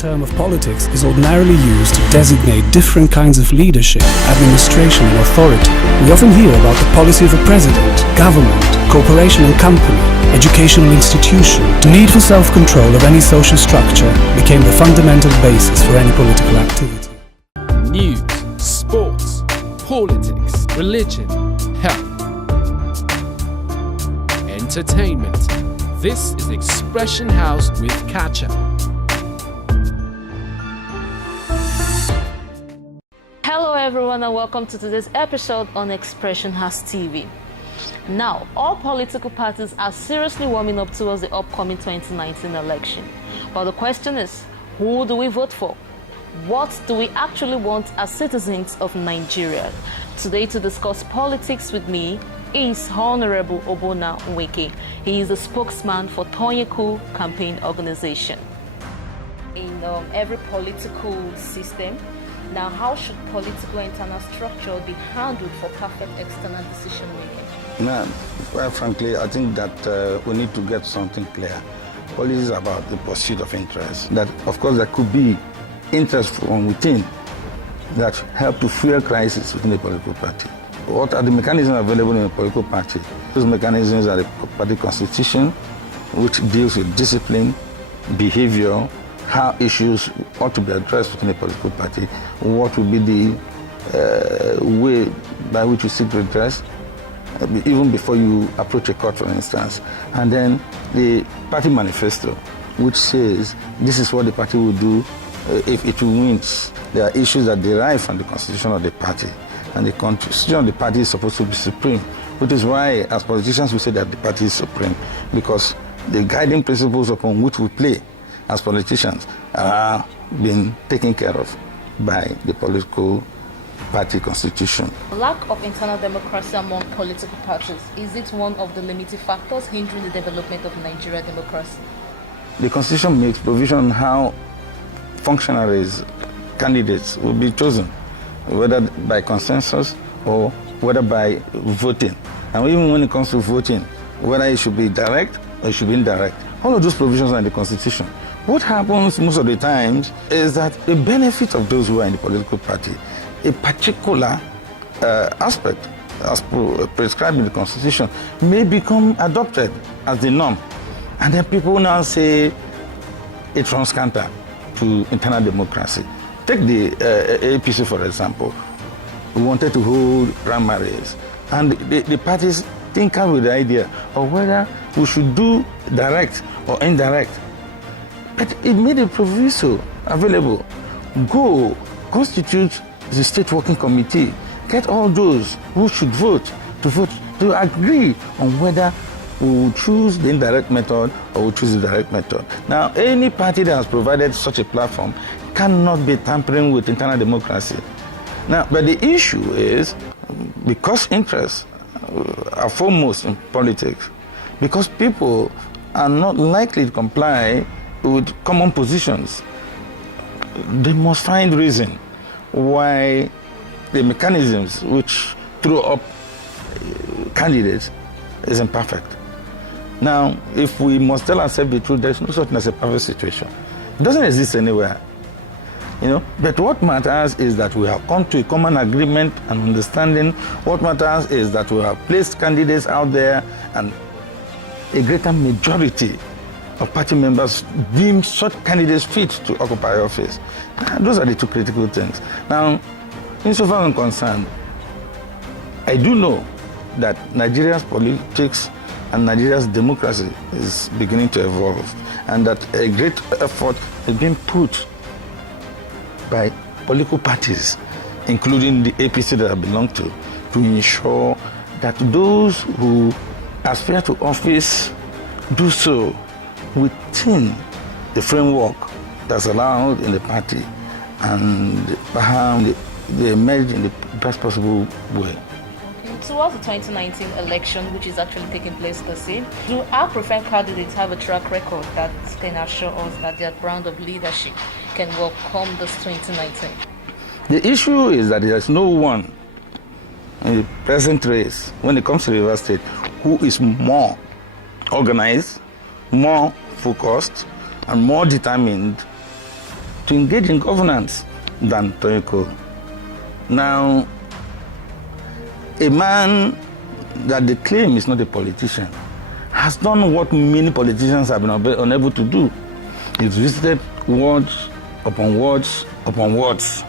term of politics is ordinarily used to designate different kinds of leadership, administration and authority. We often hear about the policy of a president, government, corporation and company, educational institution. The need for self-control of any social structure became the fundamental basis for any political activity. News, sports, politics, religion, health, entertainment. This is Expression House with Kacha. Hello everyone and welcome to today's episode on Expression House TV. Now, all political parties are seriously warming up towards the upcoming 2019 election. But the question is, who do we vote for? What do we actually want as citizens of Nigeria? Today to discuss politics with me is Honorable Obona Nwuke. He is the spokesman for Tonye campaign organization. In every political system, now how should political internal structure be handled for perfect external decision making? Man, quite frankly, I think that we need to get something clear. Politics is about the pursuit of interest. That, of course, there could be interest from within that help to fuel crisis within a political party. What are the mechanisms available in a political party? Those mechanisms are the party constitution, which deals with discipline, behavior, how issues ought to be addressed within a political party, what will be the way by which you seek redress, even before you approach a court, for instance. And then the party manifesto, which says this is what the party will do if it wins. There are issues that derive from the constitution of the party. And the constitution of the party is supposed to be supreme, which is why, as politicians, we say that the party is supreme, because the guiding principles upon which we play as politicians are being taken care of by the political party constitution. Lack of internal democracy among political parties, is it one of the limiting factors hindering the development of Nigerian democracy? The constitution makes provision on how functionaries, candidates will be chosen, whether by consensus or whether by voting. And even when it comes to voting, whether it should be direct or it should be indirect. All of those provisions are in the Constitution. What happens most of the times is that the benefit of those who are in the political party, a particular aspect as prescribed in the Constitution, may become adopted as the norm. And then people now say it runs counter to internal democracy. Take the APC, for example. We wanted to hold primaries, and the parties tinkered with the idea of whether we should do direct or indirect. But it made a proviso available. Go constitute the state working committee. Get all those who should vote to agree on whether we will choose the indirect method or we choose the direct method. Now, any party that has provided such a platform cannot be tampering with internal democracy. Now, but the issue is, because interests are foremost in politics, because people are not likely to comply with common positions, they must find reason why the mechanisms which throw up candidates is imperfect. Now, if we must tell ourselves the truth, there's no such thing as a perfect situation. It doesn't exist anywhere. But what matters is that we have come to a common agreement and understanding. What matters is that we have placed candidates out there and a greater majority of party members deem such candidates fit to occupy office. Those are the two critical things. Now, insofar as I'm concerned, I do know that Nigeria's politics and Nigeria's democracy is beginning to evolve, and that a great effort is being put by political parties, including the APC that I belong to ensure that those who aspire to office do so within the framework that's allowed in the party, and perhaps they emerge in the best possible way. Towards the 2019 election, which is actually taking place this year, do our preferred candidates have a track record that can assure us that their brand of leadership can welcome this 2019? The issue is that there's no one in the present race, when it comes to River State, who is more organized, more focused, and more determined to engage in governance than Tonye. Now, a man that they claim is not a politician has done what many politicians have been unable to do. He's visited words upon words upon words.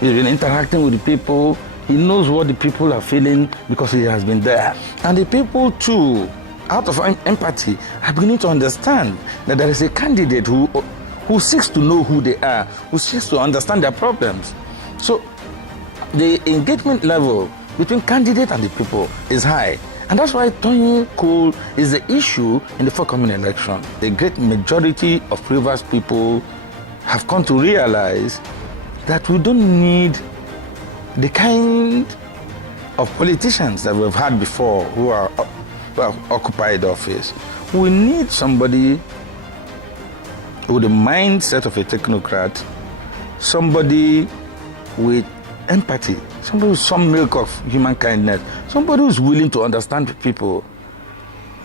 He's been interacting with the people. He knows what the people are feeling because he has been there. And the people too, out of empathy, are beginning to understand that there is a candidate who seeks to know who they are, who seeks to understand their problems. So the engagement level between candidate and the people is high. And that's why Tonye Cole is the issue in the forthcoming election. The great majority of Rivers people have come to realize that we don't need the kind of politicians that we've had before who have occupied office. We need somebody with the mindset of a technocrat, somebody with empathy, somebody with some milk of human kindness, somebody who's willing to understand people.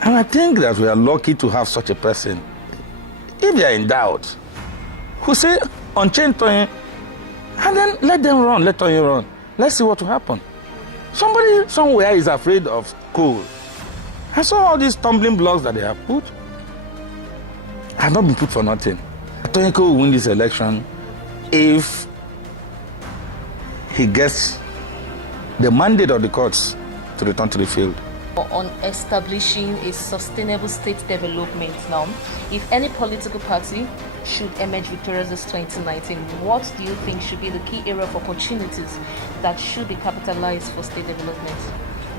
And I think that we are lucky to have such a person. If they are in doubt, who say, unchain Tonye, and then let them run, let Tonye run. Let's see what will happen. Somebody somewhere is afraid of Cole. I saw all these stumbling blocks that they have put. Have not been put for nothing. Tonye Cole will win this election if he gets the mandate of the courts to return to the field. On establishing a sustainable state development now, if any political party should emerge victorious this 2019, what do you think should be the key area of opportunities that should be capitalized for state development?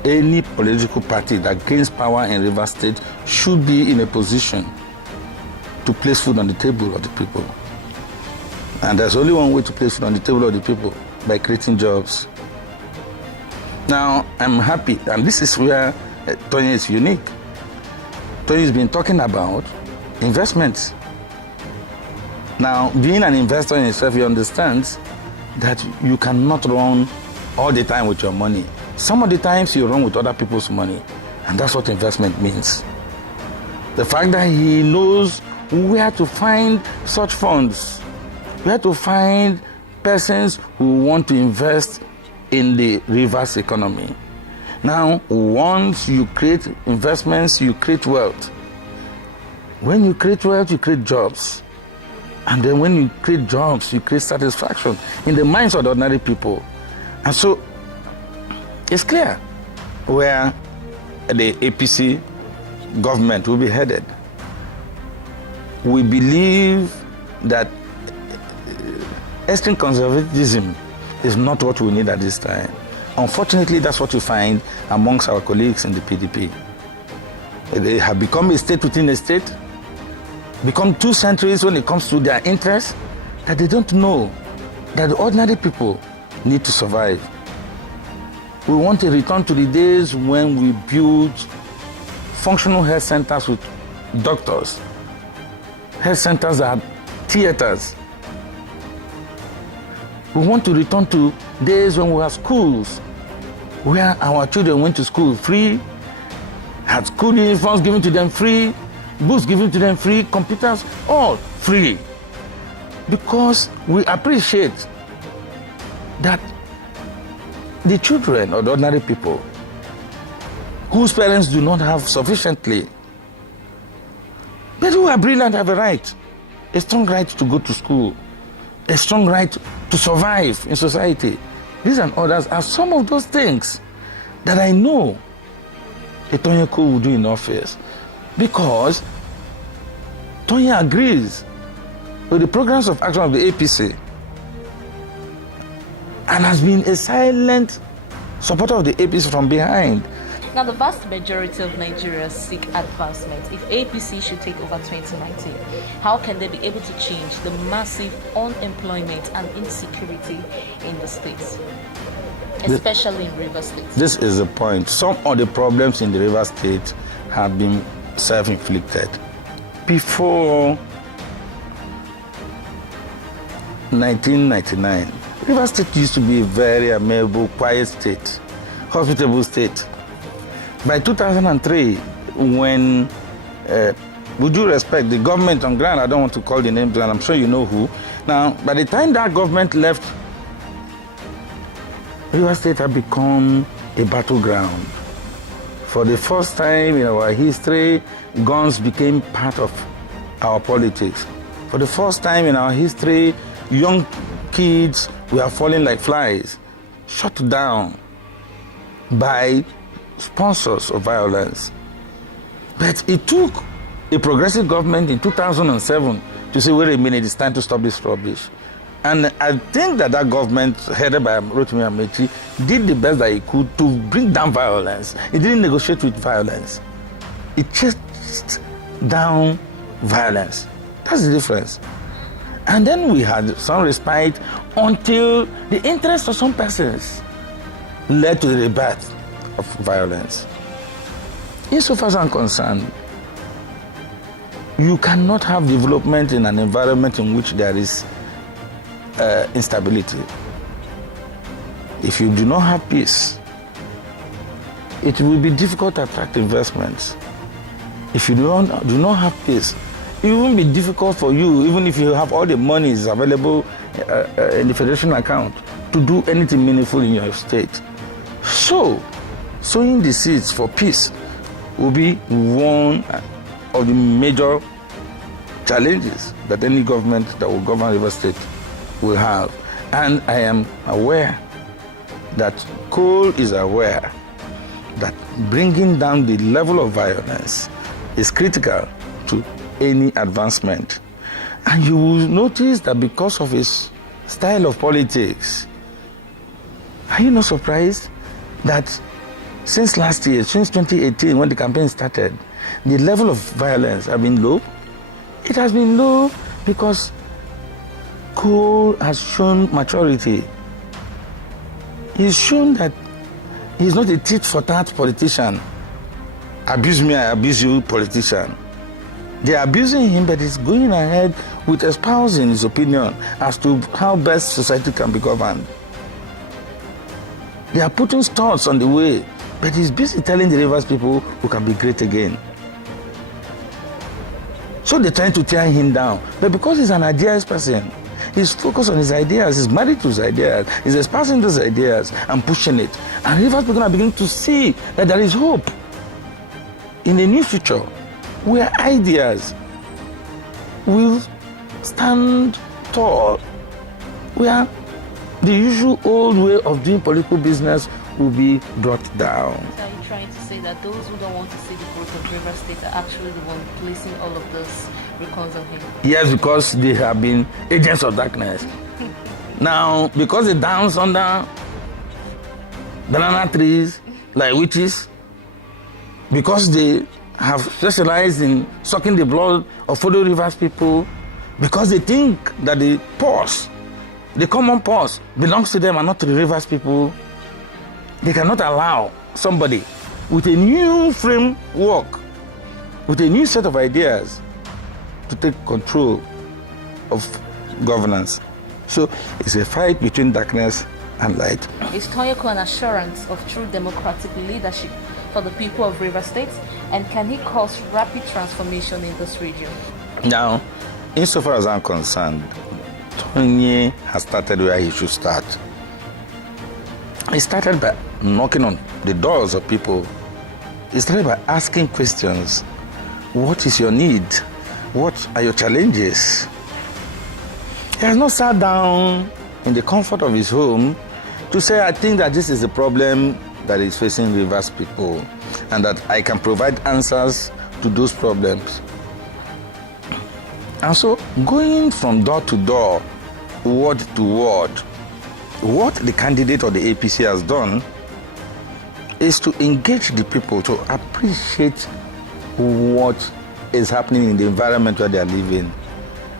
Any political party that gains power in Rivers State should be in a position to place food on the table of the people. And there's only one way to place food on the table of the people, by creating jobs. Now, I'm happy, and this is where Tonye is unique. Tonye has been talking about investments. Now, being an investor in itself, you understand that you cannot run all the time with your money. Some of the times you run with other people's money, and that's what investment means. The fact that he knows where to find such funds, where to find persons who want to invest in the Rivers economy. Now, once you create investments, you create wealth. When you create wealth, you create jobs. And then when you create jobs, you create satisfaction in the minds of the ordinary people. And so, it's clear where the APC government will be headed. We believe that extreme conservatism is not what we need at this time. Unfortunately, that's what you find amongst our colleagues in the PDP. They have become a state within a state, become two centuries when it comes to their interests, that they don't know that the ordinary people need to survive. We want to return to the days when we built functional health centers with doctors, health centers that had theaters. We want to return to days when we have schools where our children went to school free, had school uniforms given to them free, books given to them free, computers, all free. Because we appreciate that the children or the ordinary people whose parents do not have sufficiently, but who are brilliant, have a strong right to go to school, a strong right to survive in society. These and others are some of those things that I know Tonye Cole will do in office, because Tonye agrees with the programs of action of the APC and has been a silent supporter of the APC from behind. Now, the vast majority of Nigerians seek advancement. If APC should take over 2019, how can they be able to change the massive unemployment and insecurity in the states, especially in Rivers State? This is the point. Some of the problems in the Rivers State have been self-inflicted. Before 1999, Rivers State used to be a very amiable, quiet state, hospitable state. By 2003, when with due respect, the government on ground, I don't want to call the names, and I'm sure you know who. Now, by the time that government left, Rivers State had become a battleground. For the first time in our history, guns became part of our politics. For the first time in our history, young kids were falling like flies, shut down by sponsors of violence. But it took a progressive government in 2007 to say, wait a minute, it's time to stop this rubbish. And I think that government, headed by Rotimi Amechi, did the best that it could to bring down violence. It didn't negotiate with violence. It chased down violence. That's the difference. And then we had some respite until the interest of some persons led to the rebirth of violence. Insofar as I'm concerned, you cannot have development in an environment in which there is instability. If you do not have peace, it will be difficult to attract investments. If you do not have peace, it will be difficult for you, even if you have all the monies available in the federation account, to do anything meaningful in your state. So, sowing the seeds for peace will be one of the major challenges that any government that will govern Rivers State will have. And I am aware that Cole is aware that bringing down the level of violence is critical to any advancement. And you will notice that because of his style of politics, are you not surprised that since last year, since 2018, when the campaign started, the level of violence has been low? It has been low because Cole has shown maturity. He's shown that he's not a tit-for-tat politician. Abuse me, I abuse you politician. They're abusing him, but he's going ahead with espousing his opinion as to how best society can be governed. They are putting thoughts on the way, but he's busy telling the Rivers people who can be great again. So they're trying to tear him down. But because he's an ideas person, he's focused on his ideas, he's married to his ideas, he's espousing those ideas and pushing it. And Rivers people are beginning to see that there is hope in a new future where ideas will stand tall, where the usual old way of doing political business will be brought down. So are you trying to say that those who don't want to see the growth of Rivers State are actually the ones placing all of those recons on him? Yes, because they have been agents of darkness. Now, because they dance under banana trees like witches, because they have specialized in sucking the blood of fellow Rivers people, because they think that the pause, the common pause, belongs to them and not to the Rivers people, they cannot allow somebody with a new framework, with a new set of ideas, to take control of governance. So it's a fight between darkness and light. Is Tonye an assurance of true democratic leadership for the people of Rivers State, and can he cause rapid transformation in this region? Now, insofar as I'm concerned, Tonye has started where he should start. He started by knocking on the doors of people. He started by asking questions. What is your need? What are your challenges? He has not sat down in the comfort of his home to say, I think that this is the problem that is facing Rivers people, and that I can provide answers to those problems. And so, going from door to door, word to word, what the candidate or the APC has done is to engage the people to appreciate what is happening in the environment where they are living.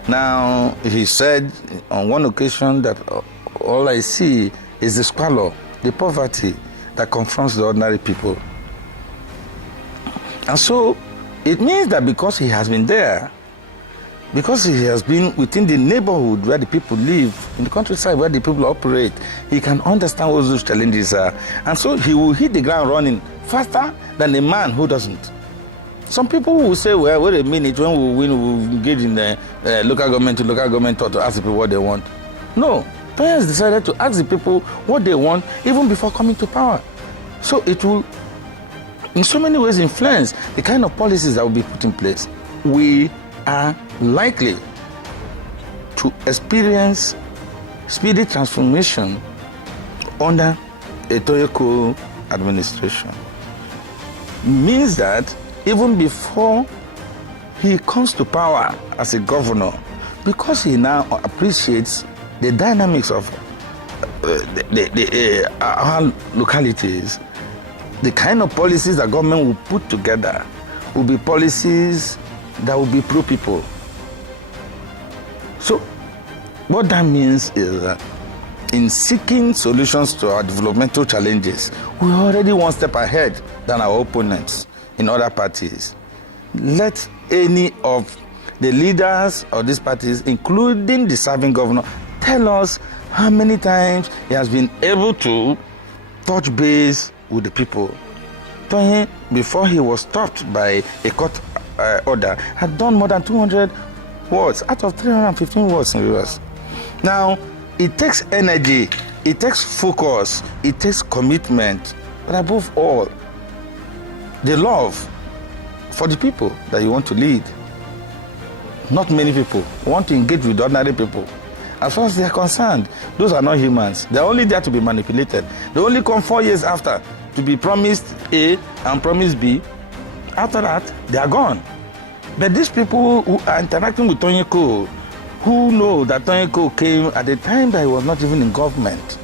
Now, he said on one occasion that all I see is the squalor, the poverty that confronts the ordinary people. And so, it means that because he has been there, because he has been within the neighborhood where the people live, in the countryside where the people operate, he can understand what those challenges are. And so he will hit the ground running faster than a man who doesn't. Some people will say, well, wait a minute, when we win, we'll engage in the local government to ask the people what they want. No, Tonye has decided to ask the people what they want even before coming to power. So it will, in so many ways, influence the kind of policies that will be put in place. We are likely to experience speedy transformation under a Tonye administration. Means that even before he comes to power as a governor, because he now appreciates the dynamics of our localities, the kind of policies that government will put together will be policies that will be pro-people. So what that means is that in seeking solutions to our developmental challenges, we're already one step ahead than our opponents in other parties. Let any of the leaders of these parties, including the serving governor, tell us how many times he has been able to touch base with the people. Tonye, before he was stopped by a court order, had done more than 200 words out of 315 words in reverse. Now, it takes energy, it takes focus, it takes commitment, but above all, the love for the people that you want to lead. Not many people want to engage with ordinary people. As far as they are concerned, those are not humans. They are only there to be manipulated. They only come 4 years after to be promised A and promised B. After that, they are gone. But these people who are interacting with Tonye, who know that Tonye came at the time that he was not even in government,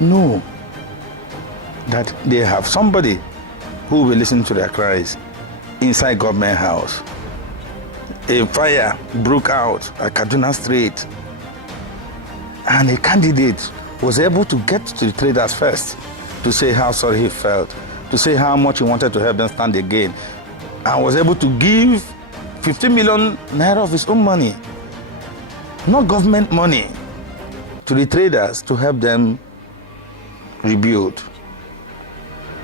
know that they have somebody who will listen to their cries inside government house. A fire broke out at Kaduna Street, and a candidate was able to get to the traders first to say how sorry he felt, to say how much he wanted to help them stand again, and was able to give 50 million naira of his own money, not government money, to the traders to help them rebuild.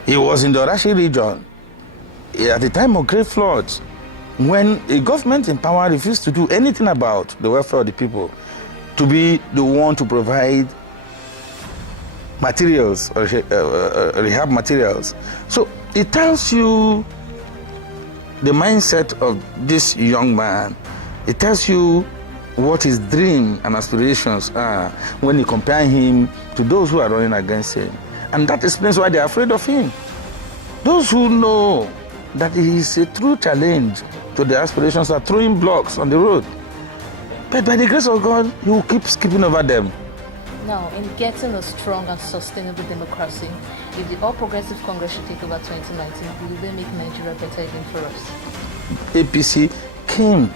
He was in the Orashi region at the time of great floods, when a government in power refused to do anything about the welfare of the people, to be the one to provide materials, or rehab materials. So it tells you the mindset of this young man. It tells you what his dream and aspirations are when you compare him to those who are running against him. And that explains why they are afraid of him. Those who know that he is a true challenge to their aspirations are throwing blocks on the road. But by the grace of God, he will keep skipping over them. Now, in getting a strong and sustainable democracy, if the All Progressive Congress should take over 2019, will they make Nigeria better even for us? APC came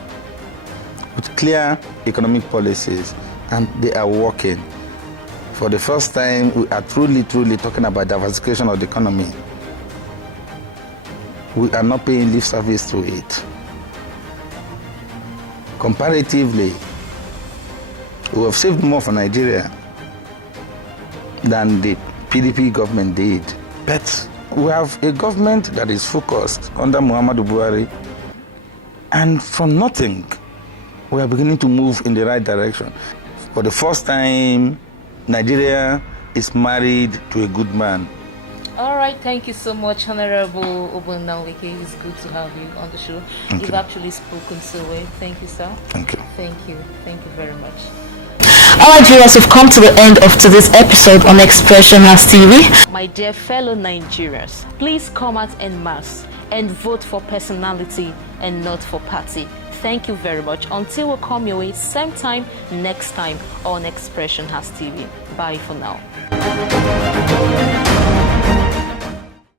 with clear economic policies, and they are working. For the first time, we are truly talking about diversification of the economy. We are not paying lip service to it. Comparatively, we have saved more for Nigeria than the PDP government did. But we have a government that is focused under Muhammadu Buhari, and from nothing, we are beginning to move in the right direction. For the first time, Nigeria is married to a good man. All right, thank you so much, Honorable Nwuke. It's good to have you on the show. You've actually spoken so well. Thank you, sir. Thank you. Thank you. Thank you very much. All right, viewers, we've come to the end of today's episode on Expression House TV. My dear fellow Nigerians, please come out en masse and vote for personality and not for party. Thank you very much. Until we come your way, same time next time on Expression House TV. Bye for now.